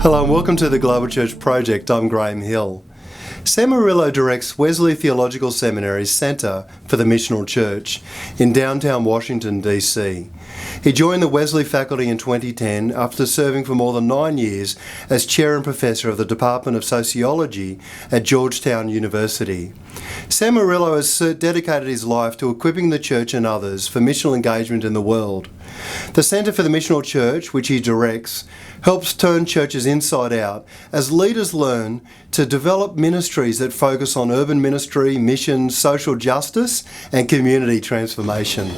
Hello and welcome to the GlobalChurch project. I'm Graham Hill. Sam Marullo directs Wesley Theological Seminary's Centre for the Missional Church in downtown Washington, D.C. He joined the Wesley faculty in 2010 after serving for more than 9 years as Chair and Professor of the Department of Sociology at Georgetown University. Sam Marullo has dedicated his life to equipping the church and others for missional engagement in the world. The Centre for the Missional Church, which he directs, helps turn churches inside out as leaders learn to develop ministries that focus on urban ministry, mission, social justice and community transformation.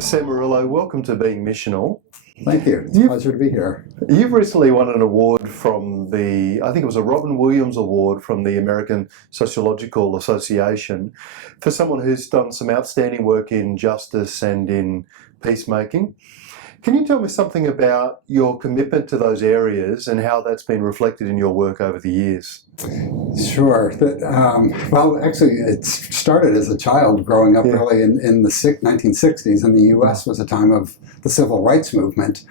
Sam Marullo, welcome to Being Missional. Thank you. It's a pleasure to be here. You've recently won an award from I think it was a Robin Williams Award from the American Sociological Association for someone who's done some outstanding work in justice and in peacemaking. Can you tell me something about your commitment to those areas and how that's been reflected in your work over the years? Sure. Well, actually, it started as a child growing up really in the 1960s, and the U.S. was a time of the civil rights movement.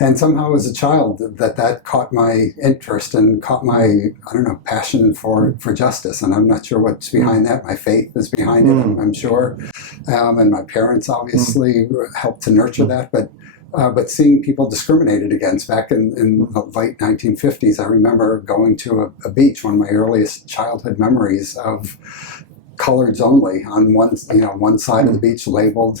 And somehow as a child that caught my interest and caught my, passion for justice. And I'm not sure what's behind that. My faith is behind it, I'm sure. And my parents obviously helped to nurture that. But seeing people discriminated against back in the late 1950s, I remember going to a beach, one of my earliest childhood memories of coloreds only on one side of the beach labeled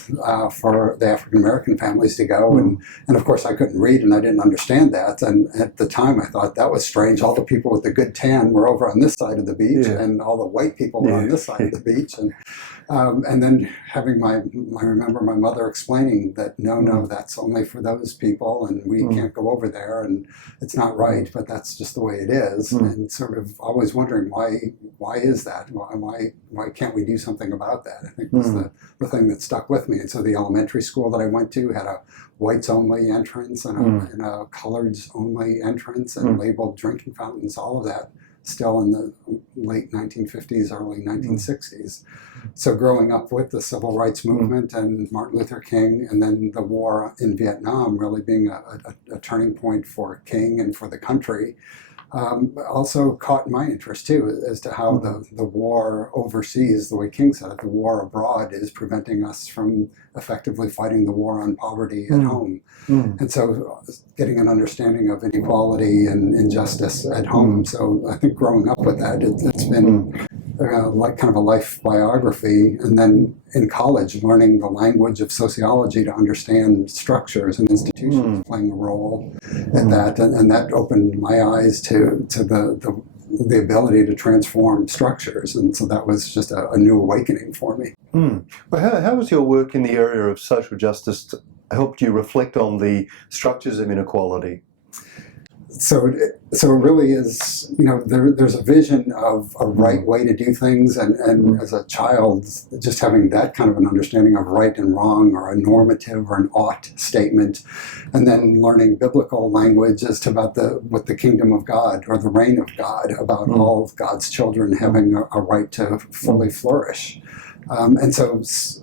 for the African American families to go, and of course I couldn't read and I didn't understand that, and at the time I thought that was strange. All the people with the good tan were over on this side of the beach, and all the white people were on this side of the beach, and then having I remember my mother explaining that no, that's only for those people, and we can't go over there, and it's not right, but that's just the way it is, and sort of always wondering why is that? Why can't we do something about that? I think was the thing that stuck with me. And so the elementary school that I went to had a whites only entrance and a coloreds only entrance and labeled drinking fountains, all of that still in the late 1950s, early 1960s. So growing up with the civil rights movement and Martin Luther King, and then the war in Vietnam really being a turning point for King and for the country, also caught my interest too as to how the war overseas, the way King said it, the war abroad is preventing us from effectively fighting the war on poverty at home. And so getting an understanding of inequality and injustice at home. So I think growing up with that, it's been like kind of a life biography. And then in college, learning the language of sociology to understand structures and institutions playing a role in that. And that opened my eyes to the ability to transform structures. And so that was just a new awakening for me. Well, how has your work in the area of social justice helped you reflect on the structures of inequality? So it really is, there's a vision of a right way to do things, and as a child, just having that kind of an understanding of right and wrong, or a normative or an ought statement, and then learning biblical language as to about what the kingdom of God or the reign of God, about all of God's children having a right to fully flourish. And so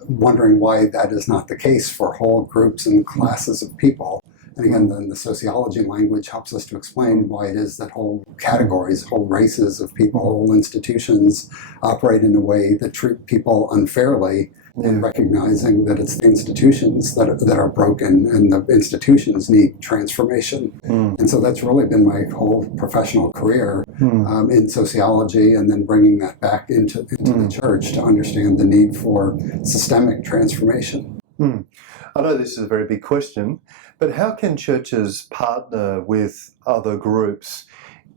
wondering why that is not the case for whole groups and classes of people. And again, then the sociology language helps us to explain why it is that whole categories, whole races of people, whole institutions operate in a way that treat people unfairly, and recognizing that it's the institutions that are broken and the institutions need transformation. And so that's really been my whole professional career in sociology, and then bringing that back into the church to understand the need for systemic transformation. I know this is a very big question, but how can churches partner with other groups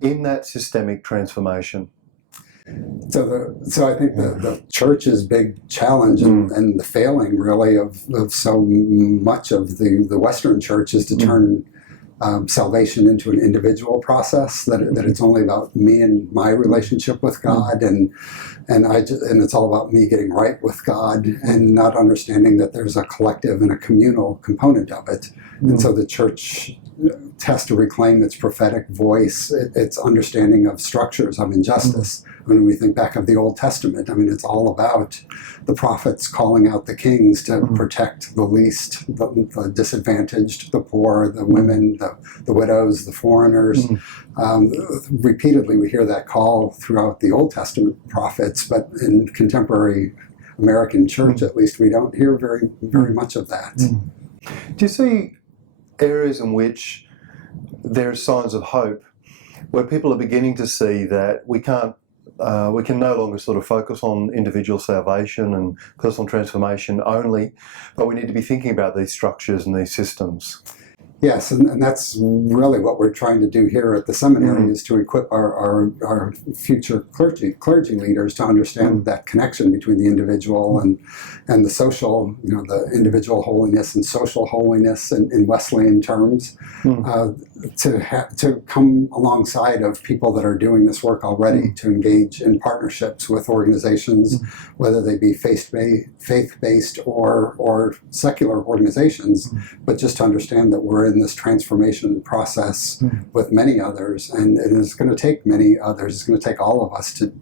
in that systemic transformation? So I think the church's big challenge and the failing really of so much of the Western church is to turn salvation into an individual process, that it's only about me and my relationship with God, and it's all about me getting right with God, and not understanding that there's a collective and a communal component of it. And so the church has to reclaim its prophetic voice, its understanding of structures of injustice. When we think back of the Old Testament, I mean, it's all about the prophets calling out the kings to protect the least, the disadvantaged, the poor, the women, the widows, the foreigners. Repeatedly, we hear that call throughout the Old Testament prophets, but in contemporary American church, at least, we don't hear very much of that. Do you see areas in which there are signs of hope, where people are beginning to see that we can no longer sort of focus on individual salvation and personal transformation only, but we need to be thinking about these structures and these systems? Yes, and that's really what we're trying to do here at the seminary, is to equip our future clergy leaders to understand that connection between the individual and the social, the individual holiness and social holiness in Wesleyan terms, to come alongside of people that are doing this work already, to engage in partnerships with organizations, whether they be faith-based or secular organizations, but just to understand that we're in this transformation process with many others, and it's going to take many others. It's going to take all of us to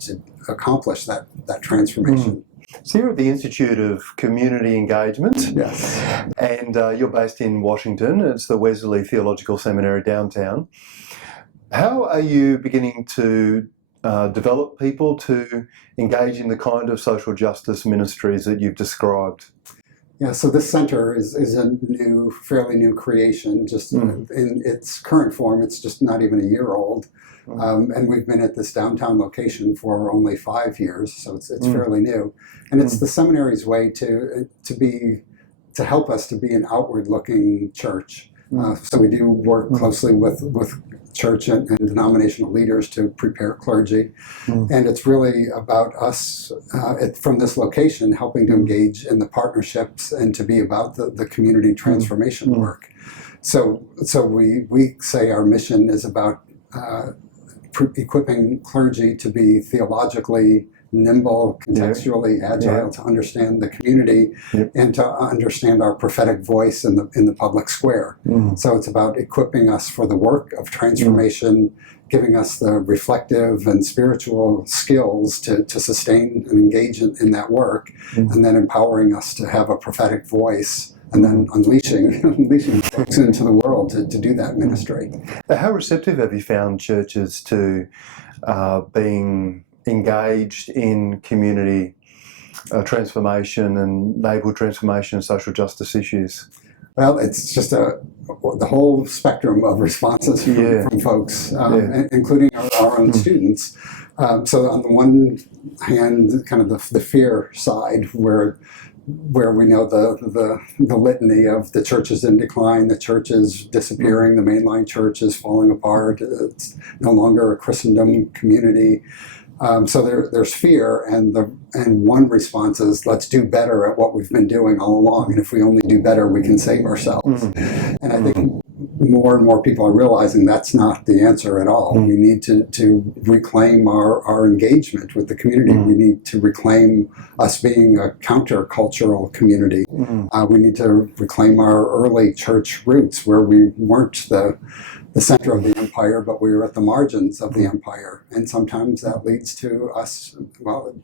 accomplish that transformation. So you're at the Institute of Community Engagement. Yes. And you're based in Washington. It's the Wesley Theological Seminary downtown. How are you beginning to develop people to engage in the kind of social justice ministries that you've described? Yeah, so this center is a fairly new creation. Just in its current form, it's just not even a year old. And we've been at this downtown location for only 5 years, so it's fairly new. And it's the seminary's way to help us to be an outward-looking church. So we do work closely with church and denominational leaders to prepare clergy. And it's really about us, from this location, helping to engage in the partnerships and to be about the community transformation work. So we say our mission is about equipping clergy to be theologically nimble, contextually agile, to understand the community and to understand our prophetic voice in the public square. So it's about equipping us for the work of transformation, giving us the reflective and spiritual skills to sustain and engage in that work, and then empowering us to have a prophetic voice, and then unleashing folks into the world to do that ministry. How receptive have you found churches to being engaged in community transformation and neighbourhood transformation and social justice issues? Well, it's just the whole spectrum of responses from folks, including our own students. So on the one hand, kind of the fear side, where we know the litany of the church is in decline, the church is disappearing, the mainline church is falling apart, it's no longer a Christendom community. So there's fear, and one response is, let's do better at what we've been doing all along, and if we only do better, we can save ourselves. And I think more and more people are realizing that's not the answer at all. We need to reclaim our engagement with the community. We need to reclaim us being a counter-cultural community. We need to reclaim our early church roots, where we weren't the center of the empire, but we were at the margins of the empire. And sometimes that leads to us,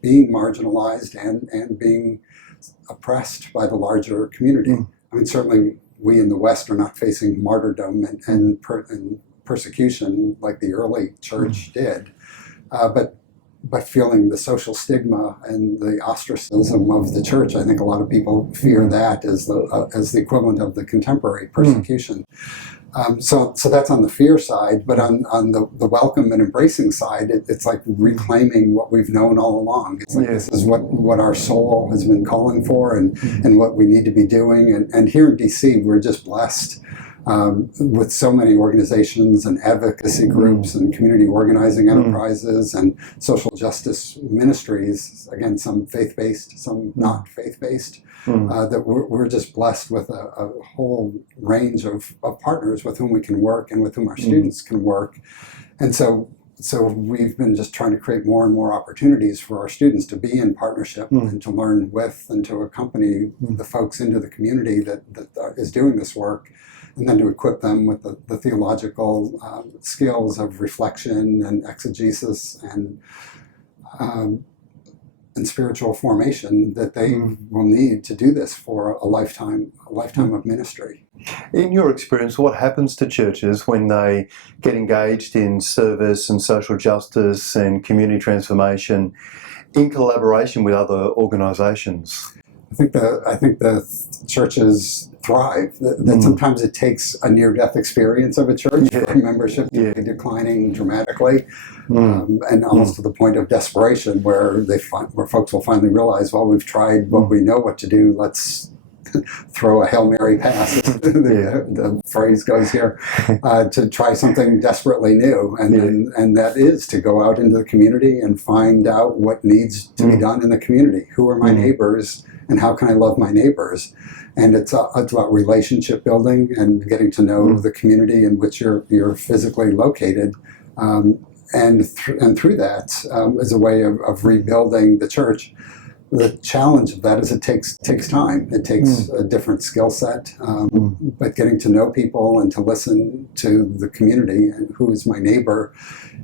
being marginalized and being oppressed by the larger community. I mean, certainly we in the West are not facing martyrdom and persecution like the early church did, but feeling the social stigma and the ostracism of the church. I think a lot of people fear that as the equivalent of the contemporary persecution. So that's on the fear side, but on the welcome and embracing side, it's like reclaiming what we've known all along. It's like this is what our soul has been calling for, and what we need to be doing. And here in DC, we're just blessed with so many organizations and advocacy groups and community organizing enterprises and social justice ministries, again, some faith-based, some not faith-based, that we're just blessed with a whole range of partners with whom we can work and with whom our students can work. And so we've been just trying to create more and more opportunities for our students to be in partnership and to learn with and to accompany the folks into the community that is doing this work, and then to equip them with the theological skills of reflection and exegesis and spiritual formation that they will need to do this for a lifetime of ministry. In your experience, what happens to churches when they get engaged in service and social justice and community transformation in collaboration with other organisations? I think the churches thrive. That sometimes it takes a near-death experience of a church for membership to be declining dramatically, and almost to the point of desperation, where folks will finally realize, well, we've tried what we know what to do. Let's throw a Hail Mary pass, the phrase goes here, to try something desperately new, and that is to go out into the community and find out what needs to be done in the community. Who are my neighbors? And how can I love my neighbors? And it's about relationship building and getting to know the community in which you're physically located. And through that is a way of rebuilding the church. The challenge of that is it takes time. It takes a different skill set, but getting to know people and to listen to the community and who is my neighbor.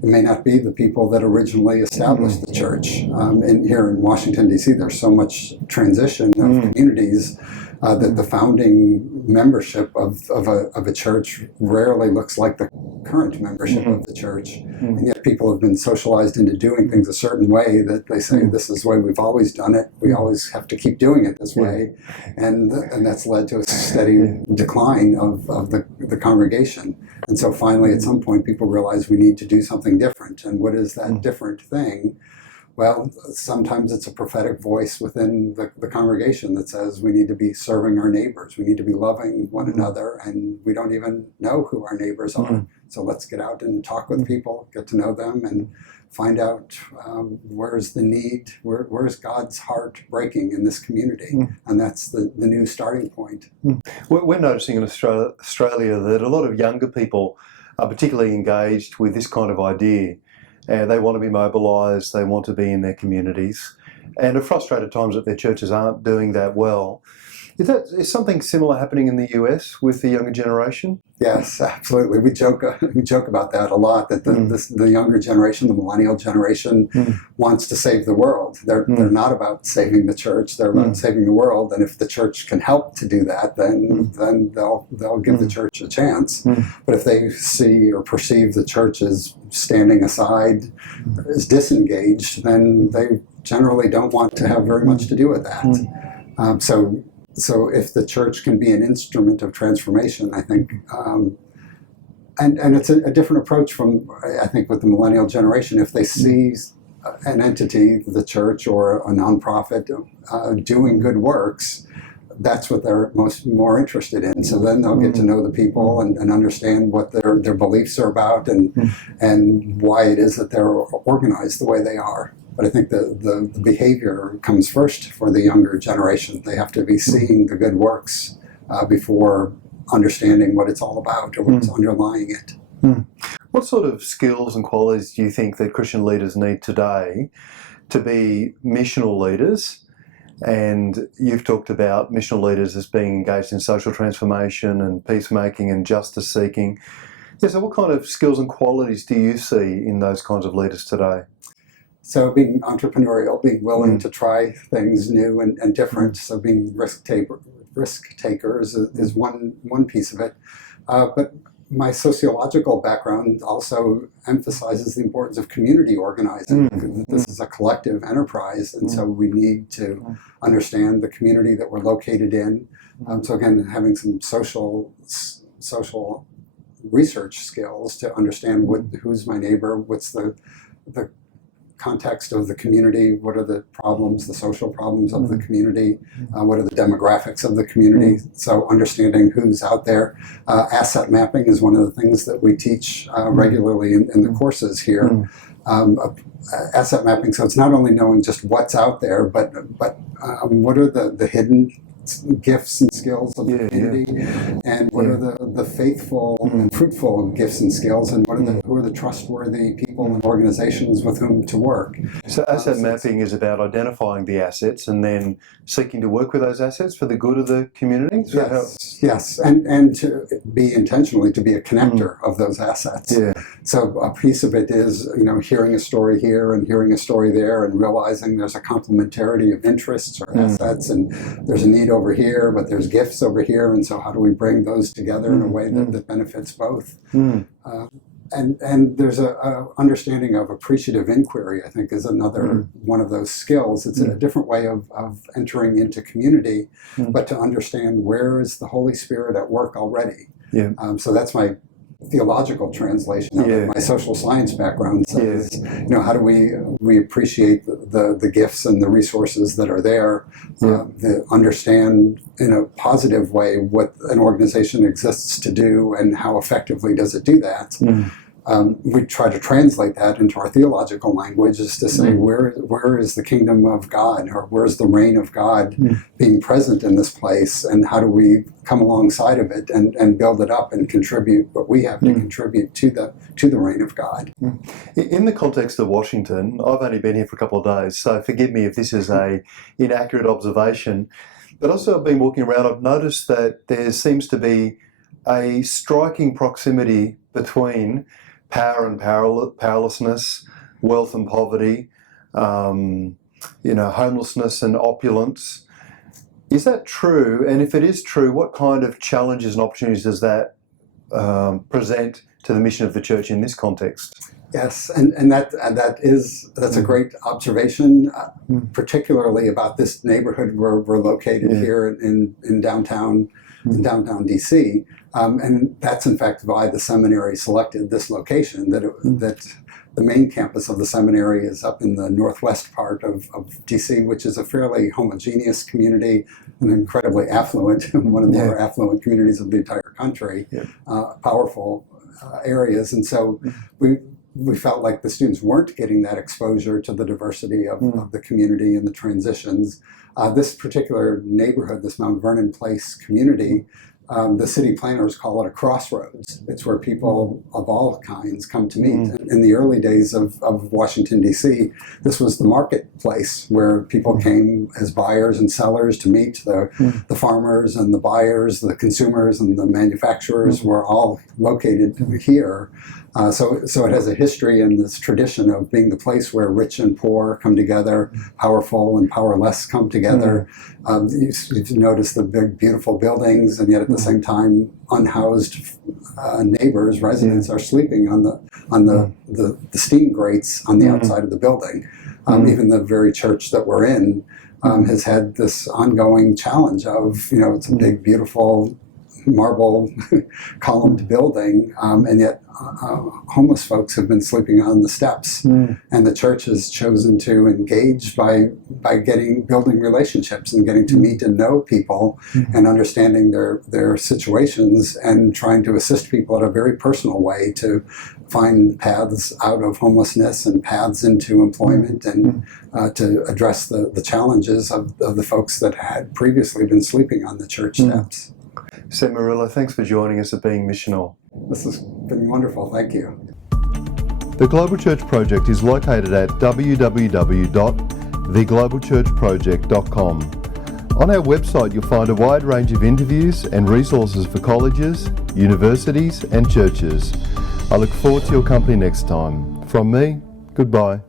It may not be the people that originally established the church. And here in Washington, D.C., there's so much transition of communities that the founding membership of a church rarely looks like the current membership of the church. And yet people have been socialized into doing things a certain way that they say, this is the way we've always done it. We always have to keep doing it this way. And that's led to a steady decline of the congregation. And so finally, at some point, people realize we need to do something different. And what is that different thing? Well, sometimes it's a prophetic voice within the congregation that says we need to be serving our neighbors. We need to be loving one another, and we don't even know who our neighbors are. So let's get out and talk with people, get to know them, and find out where's the need, where's God's heart breaking in this community. And that's the new starting point. We're noticing in Australia that a lot of younger people are particularly engaged with this kind of idea. They want to be mobilised, they want to be in their communities, and are frustrated at times that their churches aren't doing that well. Is something similar happening in the US with the younger generation? Yes, absolutely. We joke about that a lot, that the younger generation, the millennial generation, wants to save the world. They're not about saving the church, they're about saving the world, and if the church can help to do that, then they'll give the church a chance. But if they see or perceive the church as standing aside, as disengaged, then they generally don't want to have very much to do with that. So if the church can be an instrument of transformation, I think, and it's a different approach from, I think, with the millennial generation. If they see an entity, the church or a nonprofit, doing good works, that's what they're more interested in. So then they'll get to know the people and understand what their beliefs are about and why it is that they're organized the way they are. But I think the behavior comes first for the younger generation. They have to be seeing the good works before understanding what it's all about or what's underlying it. What sort of skills and qualities do you think that Christian leaders need today to be missional leaders? And you've talked about missional leaders as being engaged in social transformation and peacemaking and justice seeking. Yeah, so what kind of skills and qualities do you see in those kinds of leaders today? So being entrepreneurial, being willing to try things new and different. So being risk takers is one piece of it. But my sociological background also emphasizes the importance of community organizing. This is a collective enterprise, and so we need to understand the community that we're located in. So again, having some social research skills to understand who's my neighbor, what's the context of the community, what are the problems, the social problems of the community, what are the demographics of the community. So understanding who's out there. Asset mapping is one of the things that we teach regularly in the courses here. Asset mapping, so it's not only knowing just what's out there, but what are the hidden gifts and skills of the community, and what are the faithful and fruitful gifts and skills, and who are the trustworthy people and organizations with whom to work. So asset mapping is about identifying the assets and then seeking to work with those assets for the good of the community? Yes, and to be intentionally to be a connector of those assets. Yeah. So a piece of it is, hearing a story here and hearing a story there and realizing there's a complementarity of interests or assets, and there's a need over here, but there's gifts over here, and so how do we bring those together in a way that benefits both? And there's a understanding of appreciative inquiry, I think, is another one of those skills. It's a different way of entering into community, but to understand where is the Holy Spirit at work already. So that's my theological translation of it. My social science background says, how do we appreciate the gifts and the resources that are there, understand in a positive way what an organization exists to do and how effectively does it do that. We try to translate that into our theological language, is to say where is the kingdom of God, or where's the reign of God being present in this place, and how do we come alongside of it and build it up and contribute what we have to contribute to the reign of God. In the context of Washington, I've only been here for a couple of days, so forgive me if this is a inaccurate observation, but also I've been walking around, I've noticed that there seems to be a striking proximity between power and powerlessness, wealth and poverty, homelessness and opulence. Is that true? And if it is true, what kind of challenges and opportunities does that present to the mission of the church in this context? Yes, and that's a great observation, particularly about this neighborhood where we're located here in downtown DC. And that's in fact why the seminary selected this location, that the main campus of the seminary is up in the northwest part of DC, which is a fairly homogeneous community, and incredibly affluent, one of the more affluent communities of the entire country, powerful areas. And so we felt like the students weren't getting that exposure to the diversity of the community and the transitions. This particular neighborhood, this Mount Vernon Place community, the city planners call it a crossroads. It's where people of all kinds come to meet. In the early days of Washington, D.C., this was the marketplace where people came as buyers and sellers to meet. The farmers and the buyers, the consumers and the manufacturers were all located here. So it has a history and this tradition of being the place where rich and poor come together, powerful and powerless come together. You've noticed the big, beautiful buildings, and yet at the same time, unhoused neighbors, residents are sleeping on the steam grates on the outside of the building. Even the very church that we're in has had this ongoing challenge of, it's a big, beautiful marble columned building, and yet homeless folks have been sleeping on the steps, and the church has chosen to engage by building relationships and getting to meet and know people and understanding their situations and trying to assist people in a very personal way to find paths out of homelessness and paths into employment and to address the challenges of the folks that had previously been sleeping on the church steps. Seth Marullo, thanks for joining us at Being Missional. This has been wonderful. Thank you. The Global Church Project is located at www.theglobalchurchproject.com. On our website, you'll find a wide range of interviews and resources for colleges, universities, and churches. I look forward to your company next time. From me, goodbye.